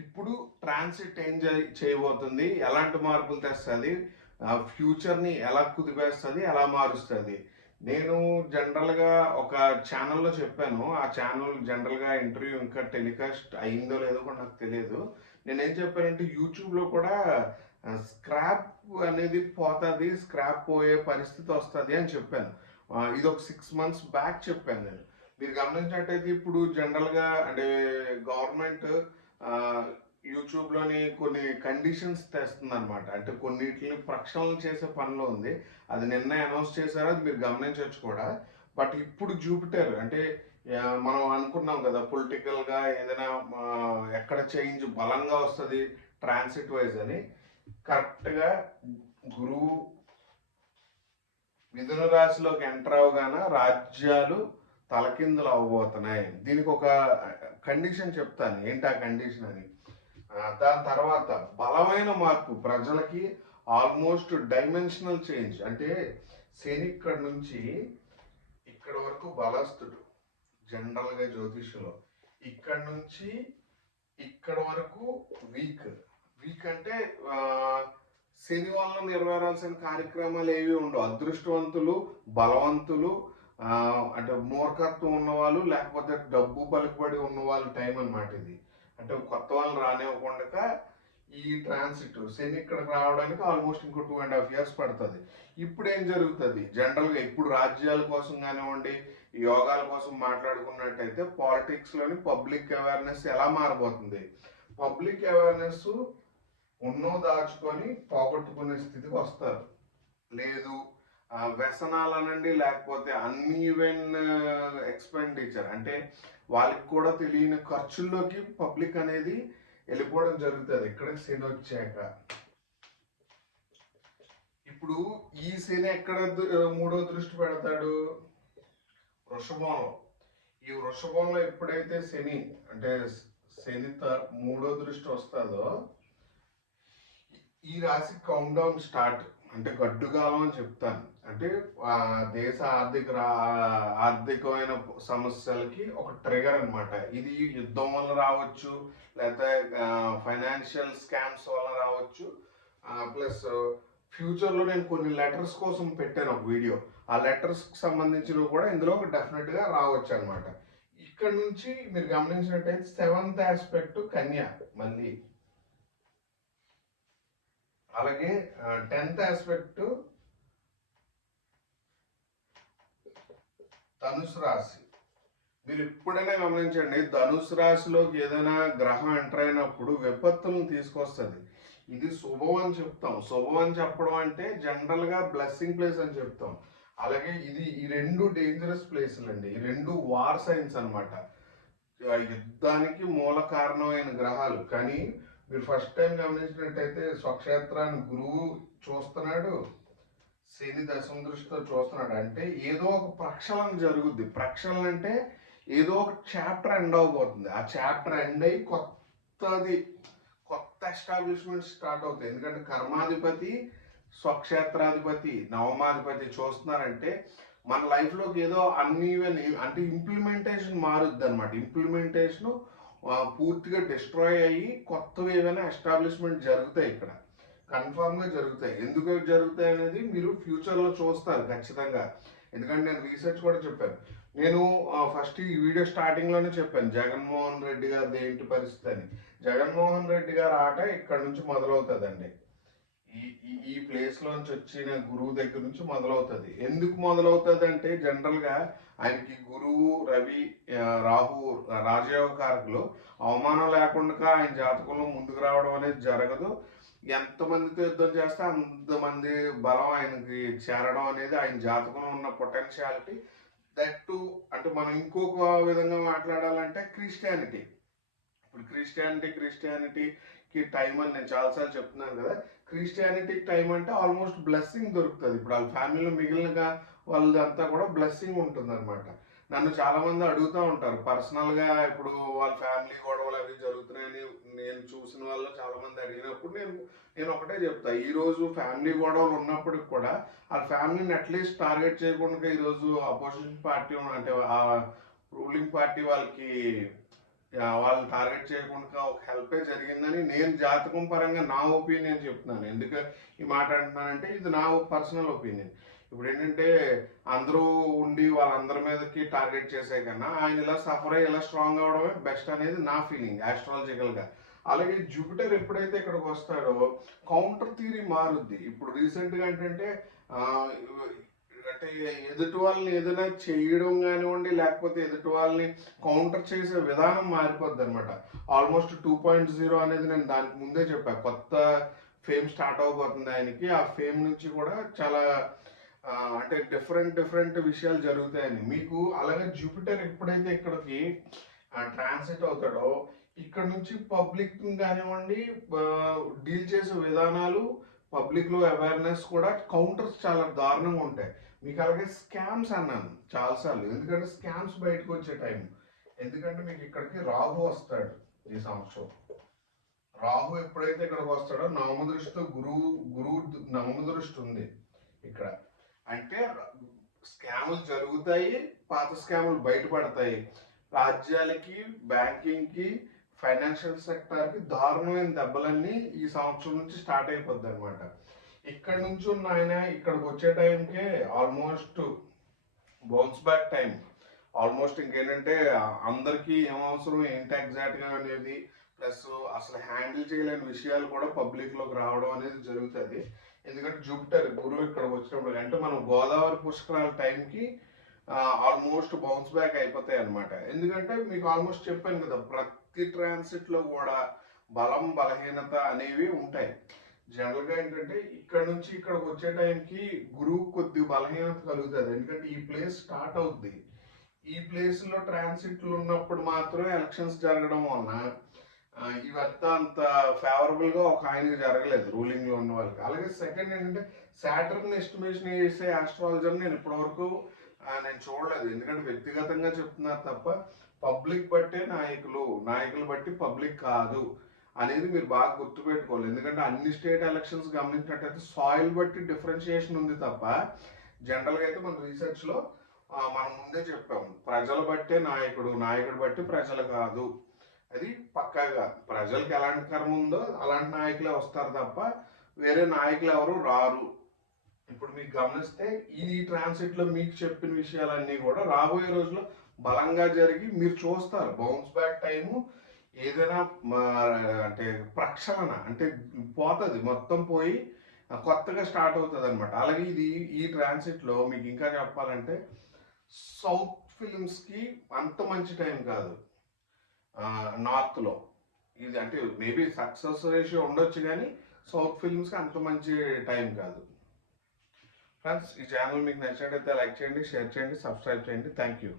ఇప్పుడు ట్రాన్సిట్ ఏం చేయబోతుంది, ఎలాంటి మార్పులు తెస్తుంది, ఫ్యూచర్ని ఎలా కుదిపేస్తుంది, ఎలా మారుస్తుంది. నేను జనరల్గా ఒక ఛానల్లో చెప్పాను. ఆ ఛానల్ జనరల్గా ఇంటర్వ్యూ ఇంకా టెలికాస్ట్ అయిందో లేదో కూడా నాకు తెలియదు. నేనేం చెప్పానంటే యూట్యూబ్లో కూడా స్క్రాప్ అనేది పోతుంది, స్క్రాప్ పోయే పరిస్థితి వస్తుంది అని చెప్పాను. ఇది ఒక 6 months బ్యాక్ చెప్పాను నేను. మీరు గమనించినట్టయితే ఇప్పుడు జనరల్గా అంటే గవర్నమెంట్ యూట్యూబ్లోని కొన్ని కండిషన్స్ తెస్తుంది అనమాట. అంటే కొన్నిటిని ప్రక్షాళన చేసే పనిలో ఉంది. అది నిన్న అనౌన్స్ చేశారో అది మీరు గమనించవచ్చు కూడా. బట్ ఇప్పుడు జూపిటర్ అంటే మనం అనుకున్నాం కదా పొలిటికల్గా ఏదైనా ఎక్కడ చేంజ్ బలంగా వస్తుంది ట్రాన్సిట్ వైజ్ అని. కరెక్ట్గా గురువు మిథున రాశిలోకి ఎంటర్ అవగానే రాజ్యాలు తలకిందులు అవ్వబోతున్నాయి. దీనికి ఒక కండిషన్ చెప్తాను, ఏంటి ఆ కండిషన్ అని. దాని తర్వాత బలమైన మార్పు ప్రజలకి, ఆల్మోస్ట్ డైమెన్షనల్ చేంజ్. అంటే శని ఇక్కడ నుంచి ఇక్కడ వరకు బలస్తుడు జనరల్గా జ్యోతిష్లో, ఇక్కడ నుంచి ఇక్కడ వరకు వీక్. వీక్ అంటే శని వల్ల నెరవేరాల్సిన కార్యక్రమాలు ఏవి ఉండవు. అదృష్టవంతులు, బలవంతులు, అంటే మూర్ఖత్వం ఉన్నవాళ్ళు, లేకపోతే డబ్బు పలుకుబడి ఉన్న వాళ్ళ టైం అనమాట ఇది. అంటే కొత్త వాళ్ళు రానివ్వకుండా ఈ ట్రాన్సిట్ శని ఇక్కడికి రావడానికి ఆల్మోస్ట్ ఇంకో 2.5 years పడుతుంది. ఇప్పుడు ఏం జరుగుతుంది జనరల్గా, ఇప్పుడు రాజ్యాల కోసం కానివ్వండి, యోగాల కోసం మాట్లాడుకున్నట్టయితే పాలిటిక్స్లోని పబ్లిక్ అవేర్నెస్ ఎలా మారబోతుంది. పబ్లిక్ అవేర్నెస్ ఉన్నో దాచుకొని పోగొట్టుకునే స్థితికి వస్తారు. లేదు వ్యసనాలనండి, లేకపోతే అన్ఈవెన్ ఎక్స్పెండిచర్, అంటే వాళ్ళకి కూడా తెలియని ఖర్చుల్లోకి పబ్లిక్ అనేది వెళ్ళిపోవడం జరుగుతుంది ఇక్కడికి శని వచ్చాక. ఇప్పుడు ఈ శని ఎక్కడ మూడో దృష్టి పెడతాడు, వృషభంలో. ఈ వృషభంలో ఎప్పుడైతే శని అంటే శని మూడో దృష్టి వస్తుందో ఈ రాశి కౌంట్ డౌన్ స్టార్ట్. అంటే గడ్డుకాలం అని చెప్తాను. అంటే దేశ ఆర్థికమైన సమస్యలకి ఒక ట్రిగర్ అనమాట. ఇది యుద్ధం వల్ల రావచ్చు, లేకపోతే ఫైనాన్షియల్ స్కామ్స్ వల్ల రావచ్చు. ప్లస్ ఫ్యూచర్లో నేను కొన్ని లెటర్స్ కోసం పెట్టాను ఒక వీడియో. ఆ లెటర్స్కి సంబంధించినవి కూడా ఇందులో డెఫినెట్గా రావచ్చు అనమాట. ఇక్కడ నుంచి మీరు గమనించినట్టయితే 7th ఆస్పెక్ట్ కన్య, మళ్ళీ అలాగే 10th ఆస్పెక్ట్ ధనుసు రాశి. మీరు ఎప్పుడైనా గమనించండి, ధనుసు రాశిలోకి ఏదైనా గ్రహం ఎంటర్ అయినప్పుడు విపత్తులను తీసుకొస్తుంది. ఇది శుభం అని చెప్తాం. శుభం అని చెప్పడం అంటే జనరల్గా బ్లెస్సింగ్ ప్లేస్ అని చెప్తాం. అలాగే ఈ రెండు డేంజరస్ ప్లేసులు అండి. ఈ రెండు వార్ సైన్స్ అనమాట, యుద్ధానికి మూల కారణమైన గ్రహాలు. కానీ మీరు ఫస్ట్ టైం గమనించినట్టయితే స్వక్షేత్రాన్ని గురువు చూస్తున్నాడు, శని దశమ దృష్టితో చూస్తున్నాడు. అంటే ఏదో ఒక ప్రక్షాళన జరుగుద్ది. ప్రక్షాళన అంటే ఏదో ఒక చాప్టర్ ఎండ్ అవబోతుంది. ఆ చాప్టర్ ఎండ్ అయ్యి కొత్త ఎస్టాబ్లిష్మెంట్ స్టార్ట్ అవుతాయి. ఎందుకంటే కర్మాధిపతి, స్వక్షేత్రాధిపతి, నవమాధిపతి చూస్తున్నారంటే మన లైఫ్లోకి ఏదో అన్ఈవెన్ అంటే ఇంప్లిమెంటేషన్ మారుద్ది అనమాట. ఇంప్లిమెంటేషన్ పూర్తిగా డిస్ట్రాయ్ అయ్యి కొత్తవి ఏవైనా ఎస్టాబ్లిష్మెంట్ జరుగుతాయి. ఇక్కడ కన్ఫామ్గా జరుగుతాయి. ఎందుకు జరుగుతాయి అనేది మీరు ఫ్యూచర్లో చూస్తారు ఖచ్చితంగా. ఎందుకంటే నేను రీసెర్చ్ కూడా చెప్పాను. నేను ఫస్ట్ ఈ వీడియో స్టార్టింగ్లోనే చెప్పాను జగన్మోహన్ రెడ్డి గారిది ఏంటి పరిస్థితి అని. జగన్మోహన్ రెడ్డి గారి ఆట ఇక్కడ నుంచి మొదలవుతుందండి. ఈ ప్లేస్లోంచి వచ్చిన గురువు దగ్గర నుంచి మొదలవుతుంది. ఎందుకు మొదలవుతుంది అంటే జనరల్గా ఆయనకి గురువు, రవి, రాహు రాజయోగ కారకులు. అవమానం లేకుండా ఆయన జాతకంలో ముందుకు రావడం అనేది జరగదు. ఎంతమందితో యుద్ధం చేస్తే అంతమంది బలం ఆయనకి చేరడం అనేది ఆయన జాతకంలో ఉన్న పొటెన్షియాలిటీ. దట్ టు అంటే మనం ఇంకొక విధంగా మాట్లాడాలంటే క్రిస్టియానిటీ. ఇప్పుడు క్రిస్టియానిటీకి టైం అని నేను చాలాసార్లు చెప్తున్నాను కదా. క్రిస్టియానిటీకి టైం అంటే ఆల్మోస్ట్ బ్లెస్సింగ్ దొరుకుతుంది. ఇప్పుడు వాళ్ళ ఫ్యామిలీలో మిగిలిన వాళ్ళంతా కూడా బ్లెస్సింగ్ ఉంటుంది అనమాట. నన్ను చాలామంది అడుగుతూ ఉంటారు పర్సనల్గా, ఇప్పుడు వాళ్ళ ఫ్యామిలీ గొడవలు అవి జరుగుతున్నాయని నేను చూసిన వాళ్ళు చాలామంది అడిగినప్పుడు నేను ఒకటే చెప్తా. ఈరోజు ఫ్యామిలీ గొడవలు ఉన్నప్పటికి కూడా వాళ్ళ ఫ్యామిలీని అట్లీస్ట్ టార్గెట్ చేయకుండా ఈరోజు అపోజిషన్ పార్టీ అంటే ఆ రూలింగ్ పార్టీ వాళ్ళకి వాళ్ళని టార్గెట్ చేయకుండా ఒక హెల్పే జరిగిందని నేను జాతకం పరంగా నా ఒపీనియన్ చెప్తున్నాను. ఎందుకు ఈ మాట అంటున్నానంటే ఇది నా పర్సనల్ ఒపీనియన్. ఇప్పుడు ఏంటంటే అందరూ ఉండి వాళ్ళందరి మీదకి టార్గెట్ చేసే కన్నా ఆయన ఇలా సఫర్ అయ్యి ఇలా స్ట్రాంగ్ అవడమే బెస్ట్ అనేది నా ఫీలింగ్ ఆస్ట్రాలజికల్గా. అలాగే జూపిటర్ ఎప్పుడైతే ఇక్కడికి వస్తాడో కౌంటర్ థియరీ మారుద్ది. ఇప్పుడు రీసెంట్గా ఏంటంటే ఆ, అంటే ఎదుటి వాళ్ళని ఏదైనా చేయడం కానివ్వండి, లేకపోతే ఎదుటి వాళ్ళని కౌంటర్ చేసే విధానం మారిపోద్ది అనమాట. ఆల్మోస్ట్ 2.0 అనేది నేను దానికి ముందే చెప్పాను. కొత్త ఫేమ్ స్టార్ట్ అవబోతుంది ఆయనకి. ఆ ఫేమ్ నుంచి కూడా చాలా అంటే డిఫరెంట్ డిఫరెంట్ విషయాలు జరుగుతాయని మీకు. అలాగే జూపిటర్ ఎప్పుడైతే ఇక్కడికి ట్రాన్సిట్ అవుతాడో ఇక్కడ నుంచి పబ్లిక్ కానివ్వండి డీల్ చేసే విధానాలు, పబ్లిక్ లో అవేర్నెస్ కూడా కౌంటర్స్ చాలా దారుణంగా ఉంటాయి మీకు. అలాగే స్కామ్స్ అన్నాను చాలాసార్లు, ఎందుకంటే స్కామ్స్ బయటకు వచ్చే టైం. ఎందుకంటే మీకు ఇక్కడికి రాహు వస్తాడు ఈ సంవత్సరం. రాహు ఎప్పుడైతే ఇక్కడికి వస్తాడో నవమ దృష్టితో గురువు నవమ దృష్టి ఉంది ఇక్కడ. అంటే స్కాములు జరుగుతాయి, పాత స్కాములు బయటపడతాయి. రాజ్యాలకి, బ్యాంకింగ్కి, ఫైనాన్షియల్ సెక్టార్కి దారుణమైన దెబ్బలన్నీ ఈ సంవత్సరం నుంచి స్టార్ట్ అయిపోద్ది అనమాట. ఇక్కడ నుంచి ఉన్న ఆయన ఇక్కడికి వచ్చే టైంకే almost bounce back time. Almost ఇంకేంటంటే అందరికీ ఏమవసరం ఏంటి ఎగ్జాక్ట్గా అనేది, ప్లస్ అసలు హ్యాండిల్ చేయలేని విషయాలు కూడా పబ్లిక్లోకి రావడం అనేది జరుగుతుంది. ఎందుకంటే జూపిటర్ గురువు ఇక్కడ వచ్చినప్పుడు అంటే మనం గోదావరి పుష్కరాల టైంకి ఆల్మోస్ట్ బౌన్స్ బ్యాక్ అయిపోతాయి అనమాట. ఎందుకంటే మీకు ఆల్మోస్ట్ చెప్పాను కదా, ప్రతి ట్రాన్సిట్లో కూడా బలం బలహీనత అనేవి ఉంటాయి. జనరల్గా ఏంటంటే ఇక్కడ నుంచి ఇక్కడికి వచ్చే టైంకి గురువు కొద్ది బలహీనత కలుగుతుంది. ఎందుకంటే ఈ ప్లేస్ స్టార్ట్ అవుద్ది. ఈ ప్లేస్లో ట్రాన్సిట్లు ఉన్నప్పుడు మాత్రమే ఎలక్షన్స్ జరగడం వలన ఇవంతా అంత ఫేవరబుల్గా ఒక ఆయనకి జరగలేదు రూలింగ్లో ఉన్న వాళ్ళకి. అలాగే సెకండ్ ఏంటంటే సాటర్న్ ఎస్టిమేషన్ చేసే ఆస్ట్రాలజర్ నేను ఇప్పటివరకు నేను చూడలేదు. ఎందుకంటే వ్యక్తిగతంగా చెప్తున్నారు తప్ప పబ్లిక్ బట్టే నాయకులు బట్టి పబ్లిక్ కాదు అనేది మీరు బాగా గుర్తుపెట్టుకోవాలి. ఎందుకంటే అన్ని స్టేట్ ఎలక్షన్స్ గమనించినట్టయితే సాయిల్ బట్టి డిఫరెన్షియేషన్ ఉంది తప్ప జనరల్గా అయితే మన రీసెర్చ్లో మనం ముందే చెప్పాము, ప్రజలు బట్టే నాయకుడు బట్టి ప్రజలు కాదు. అది పక్కాగా ప్రజలకు ఎలాంటి కర్మ ఉందో అలాంటి నాయకులే వస్తారు తప్ప వేరే నాయకులు ఎవరు రారు. ఇప్పుడు మీకు గమనిస్తే ఈ ట్రాన్సిట్లో మీకు చెప్పిన విషయాలన్నీ కూడా రాబోయే రోజుల్లో బలంగా జరిగి మీరు చూస్తారు. బౌన్స్ బ్యాక్ టైము ఏదైనా అంటే ప్రక్షాళన అంటే పోతుంది, మొత్తం పోయి కొత్తగా స్టార్ట్ అవుతుంది అనమాట. అలాగే ఈ ట్రాన్సిట్లో మీకు ఇంకా చెప్పాలంటే సౌత్ ఫిలిమ్స్కి అంత మంచి టైం కాదు నార్త్లో. ఇది అంటే మేబీ సక్సెస్ రేషియో ఉండొచ్చు కానీ సౌత్ ఫిల్మ్స్కి అంత మంచి టైం కాదు. ఫ్రెండ్స్, ఈ ఛానల్ మీకు నచ్చినట్టయితే లైక్ చేయండి, షేర్ చేయండి, సబ్స్క్రైబ్ చేయండి. Thank you.